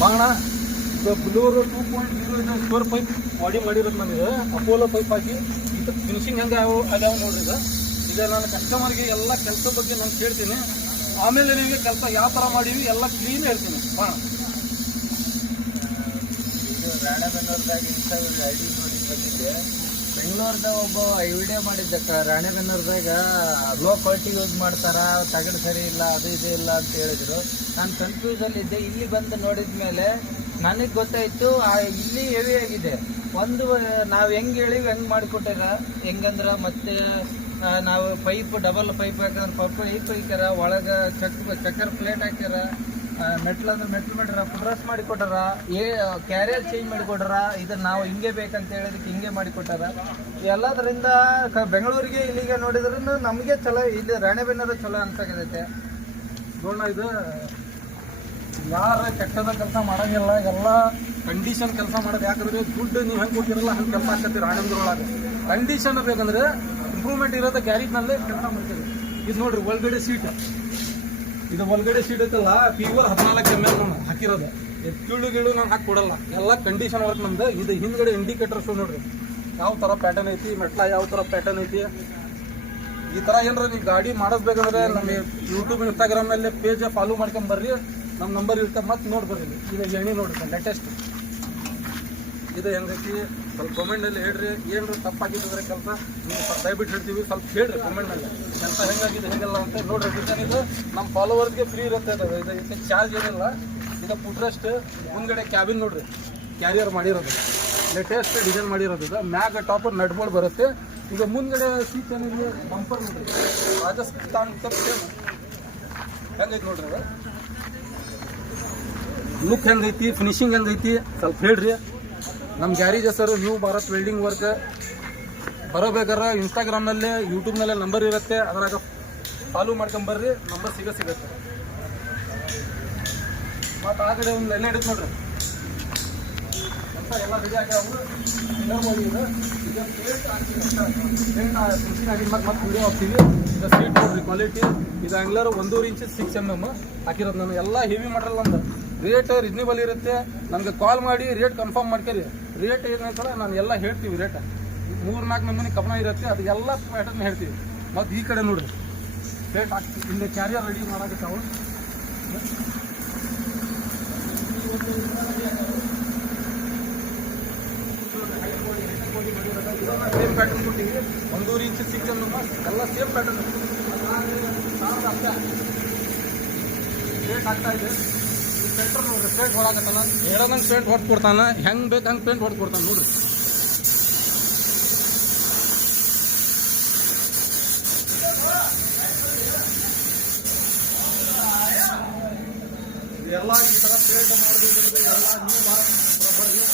ಬಾಣ ಇದು ಬ್ಲೂರು 2.0 square pipe body ಮಾಡಿರೋದು ನನಗೆ ಅಪೋಲೋ ಪೈಪ್ ಹಾಕಿ ಇದು ಫಿನಿಶಿಂಗ್ ಹೆಂಗೆ ಆಗ್ಯಾವ ನೋಡ್ರಿ ಈಗ ನಾನು ಕಸ್ಟಮರ್ಗೆ ಎಲ್ಲ ಕೆಲಸದ ಬಗ್ಗೆ ನಾನು ಕೇಳ್ತೀನಿ. ಆಮೇಲೆ ನಿಮಗೆ ಕೆಲಸ ಯಾವ ಥರ ಮಾಡೀವಿ ಎಲ್ಲ ಕ್ಲೀನ್ ಹೇಳ್ತೀನಿ. ಬಾಣ ಇದು ರಾಣೆಬೆನ್ನೂರದಾಗ ಇನ್ಸ್ಟಾಗ್ರಾಮ್ ಐಡಿ ನೋಡಿ ಬಂದಿದ್ದೆ. ಬೆಂಗಳೂರ್ದಾಗ ಒಬ್ಬ ವಿಡಿಯೋ ಮಾಡಿದ್ದ ರಾಣೆಬೆನ್ನೂರದಾಗ ಲೋ ಕ್ವಾಲಿಟಿ ಯೂಸ್ ಮಾಡ್ತಾರ, ತಗಡು ಸರಿ ಇಲ್ಲ, ಅದು ಇದು ಇಲ್ಲ ಅಂತ ಹೇಳಿದ್ರು. ನಾನು ಕನ್ಫ್ಯೂಸಲ್ಲಿದ್ದೆ. ಇಲ್ಲಿ ಬಂದು ನೋಡಿದ ಮೇಲೆ ನನಗೆ ಗೊತ್ತಾಯಿತು ಇಲ್ಲಿ ಹೆವಿ ಆಗಿದೆ. ಒಂದು ನಾವು ಹೆಂಗೆ ಹೇಳಿವಿ ಹೆಂಗೆ ಮಾಡಿಕೊಟ್ಟಾರ. ಹೆಂಗಂದ್ರೆ ಮತ್ತೆ ನಾವು ಪೈಪ್ ಡಬಲ್ ಪೈಪ್ ಹಾಕಿದ್ರೆ ಪೈಪ್ ಹಾಕ್ಯಾರ, ಒಳಗೆ ಚಕ್ಕರ್ ಪ್ಲೇಟ್ ಹಾಕ್ಯಾರ, ಮೆಟ್ಲು ಅಂದ್ರೆ ಮೆಟ್ಲು ಮಾಡ್ಯಾರ, ಪುಡ್ರಸ್ ಮಾಡಿಕೊಟ್ಟಾರ, ಕ್ಯಾರಿಯರ್ ಚೇಂಜ್ ಮಾಡಿಕೊಟ್ಟಾರ. ಇದನ್ನು ನಾವು ಹಿಂಗೆ ಬೇಕಂತ ಹೇಳಿದಕ್ಕೆ ಹಿಂಗೆ ಮಾಡಿಕೊಟ್ಟಾರ. ಎಲ್ಲದರಿಂದ ಬೆಂಗಳೂರಿಗೆ ಇಲ್ಲಿಗೆ ನೋಡಿದ್ರೂ ನಮಗೆ ಚಲೋ, ಇಲ್ಲಿ ರಾಣೆಬೆನ್ನೂರು ಚಲೋ ಅನ್ಸಾಕತೈತೆ. ನೋಡೋಣ, ಇದು ಯಾರು ಕೆಟ್ಟದ ಕೆಲಸ ಮಾಡೋಂಗಿಲ್ಲ, ಎಲ್ಲ ಕಂಡೀಷನ್ ಕೆಲಸ ಮಾಡೋದು. ಯಾಕಂದ್ರೆ ದುಡ್ಡು ನೀವು ಹೆಂಗೆ ಕೊಟ್ಟಿರಲ್ಲ ಹಂಗೆ ಕೆಲಸ ಆಗ್ತೈತಿ. ರಾಣೆಬೆನ್ನೂರೊಳಗೆ ಕಂಡೀಷನ್ ಬೇಕಂದ್ರೆ ಇಂಪ್ರೂವ್ಮೆಂಟ್ ಇರೋದು ಗ್ಯಾರೇಜ್ನಲ್ಲೇ ಕೆಲಸ ಮಾಡ್ತೀವಿ. ಇದು ನೋಡ್ರಿ ಒಳಗಡೆ ಸೀಟ್, ಇದು ಒಳಗಡೆ ಸೀಟ್ ಐತಲ್ಲ ಪ್ಯೂರ್ 14 ml ನಾನು ಹಾಕಿರೋದು. ಗಿಳು ನಾನು ಹಾಕಿ ಕೊಡಲ್ಲ, ಎಲ್ಲ ಕಂಡೀಷನ್ ವರ್ಕ್ ನಮ್ದು. ಇದು ಹಿಂದ್ಗಡೆ ಇಂಡಿಕೇಟರ್ ಶೋ ನೋಡ್ರಿ ಯಾವ ಥರ ಪ್ಯಾಟರ್ನ್ ಐತಿ, ಮೆಟ್ಲ ಯಾವ ಥರ ಪ್ಯಾಟರ್ನ್ ಐತಿ. ಈ ಥರ ಏನಾರ ನೀವು ಗಾಡಿ ಮಾಡಿಸ್ಬೇಕಂದ್ರೆ ನಮ್ಮ ಯೂಟ್ಯೂಬ್ ಇನ್ಸ್ಟಾಗ್ರಾಮ್ನಲ್ಲಿ ಪೇಜ್ ಫಾಲೋ ಮಾಡ್ಕೊಂಬರ್ರಿ, ನಮ್ಮ ನಂಬರ್ ಇರುತ್ತೆ, ಮತ್ತೆ ನೋಡ್ಬರ್ರಿ. ಇದು ಎಣ್ಣೆ ನೋಡ್ರಿ ಲೇಟೆಸ್ಟ್. ಇದು ಹೆಂಗೈತಿ ಸ್ವಲ್ಪ ಕಮೆಂಟ್ನಲ್ಲಿ ಹೇಳ್ರಿ. ಏನ್ರಿ ತಪ್ಪಾಗಿದ್ರೆ ಕೆಲಸ ನೀವು ದಯವಿಟ್ಟು ಹೇಳ್ತೀವಿ, ಸ್ವಲ್ಪ ಹೇಳ್ರಿ ಕಮೆಂಟ್ನಲ್ಲಿ ಕೆಲಸ ಹೆಂಗಾಗಿದೆ ಹೆಂಗೆಲ್ಲ ಅಂತ ನೋಡ್ರಿ. ಡಿಸೈನ್ ಇದು ನಮ್ಮ ಫಾಲೋವರ್ಸ್ಗೆ ಫ್ರೀ ಇರುತ್ತೆ. ಇದಕ್ಕೆ ಚಾರ್ಜ್ ಏನಿಲ್ಲ. ಇದು ಫುಟ್ರೆಸ್ಟ್ ಮುಂದ್ಗಡೆ ಕ್ಯಾಬಿನ್ ನೋಡ್ರಿ, ಕ್ಯಾರಿಯರ್ ಮಾಡಿರೋದು ಲೇಟೆಸ್ಟ್ ಡಿಸೈನ್ ಮಾಡಿರೋದು. ಇದು ಮ್ಯಾಗ ಟಾಪ್ ನಟ್ ಬೋರ್ಡ್ ಬರುತ್ತೆ. ಈಗ ಮುಂದ್ಗಡೆ ಸೀಟ್ ಏನಿದೆ ಬಂಪರ್ ನೋಡ್ರಿ, ರಾಜಸ್ಥಾನ್ ಸೇಮ್ ಹೆಂಗೈತಿ ನೋಡ್ರಿ. ಅದು ಲುಕ್ ಹೆಂಗೈತಿ, ಫಿನಿಶಿಂಗ್ ಹೆಂಗೈತಿ ಸ್ವಲ್ಪ ಹೇಳ್ರಿ. ನಮ್ಮ ಗ್ಯಾರೇಜ್ ಹೆಸರು ನ್ಯೂ ಭಾರತ್ ವೆಲ್ಡಿಂಗ್ ವರ್ಕ್. ಬರೋಬೇಕಾದ್ರೆ ಇನ್ಸ್ಟಾಗ್ರಾಮ್ನಲ್ಲೇ ಯೂಟ್ಯೂಬ್ನಲ್ಲೇ ನಂಬರ್ ಇರುತ್ತೆ, ಅದ್ರಾಗ ಫಾಲೋ ಮಾಡ್ಕೊಂಬರ್ರಿ, ನಂಬರ್ ಸಿಗುತ್ತೆ. ಮತ್ತು ಆ ಕಡೆ ಒಂದು ಲೈನ್ ಹಿಡಿದು ನೋಡ್ರಿ ಅಂತ ಎಲ್ಲ ರೆಡಿ ಆಗ್ಯಾವು. ಈಗ ಪ್ಲೇಟ್ ಹಾಕಿ ಮತ್ತೆ ವಿಡಿಯೋ ಹಾಕ್ತೀವಿ. ಇದು ಸೀಟ್ ನೋಡ್ರಿ ಕ್ವಾಲಿಟಿ. ಇದು ಆಂಗ್ಲರ್ 1.5 ಇಂಚ್ 6 mm ಹಾಕಿರೋದು. ನಾನು ಎಲ್ಲ ಹೆವಿ ಮಾಡಲ್ಲ. ನಮ್ದು ರೇಟ್ ರೀಸ್ನೇಬಲ್ ಇರುತ್ತೆ. ನಮ್ಗೆ ಕಾಲ್ ಮಾಡಿ ರೇಟ್ ಕನ್ಫರ್ಮ್ ಮಾಡ್ಕೊರಿ. ರೇಟ್ ಏನಂತಲ್ಲ ನಾನು ಎಲ್ಲ ಹೇಳ್ತೀವಿ. ರೇಟ್ 3-4 ನಮೂನಿ ಕಬ್ಬಣ ಇರುತ್ತೆ, ಅದು ಎಲ್ಲ ಪ್ಯಾಟರ್ನ್ ಹೇಳ್ತೀವಿ. ಮತ್ತು ಈ ಕಡೆ ನೋಡ್ರಿ ಪ್ಲೇಟ್ ಹಾಕ್ತೀವಿ. ಇಲ್ಲಿ ಕ್ಯಾರಿಯರ್ ರೆಡಿ ಮಾಡೋಕ್ಕಾವು ಸೇಮ್ ಪ್ಯಾಟರ್ನ್ ಕೊಟ್ಟಿವಿ. 1.5 ಇಂಚ್ 6 mm ಎಲ್ಲ ಸೇಮ್ ಪ್ಯಾಟರ್ನ್ ಪ್ಲೇಟ್ ಆಗ್ತಾ ಇದೆ. ಸೆಂಟರ್ ನೋಡ್ರಿ ಪೇಂಟ್ ಹೊಡಕತ್ತಲ್ಲ, ಹೇಳೋದಂಗೆ ಪೇಂಟ್ ಹೊಡೆದು ಕೊಡ್ತಾನೆ, ಹೆಂಗೆ ಬೇಕು ಹಂಗೆ ಪೇಂಟ್ ಹೊಡೆದು ಕೊಡ್ತಾನೆ ನೋಡ್ರಿ. ಎಲ್ಲ ಈ ಥರ ಪೇಂಟ್ ಮಾಡಬೇಕಂದ್ರೆ ಎಲ್ಲ ನೀವು ಮಾಡ್ಕೊಡ್ತೀವಿ.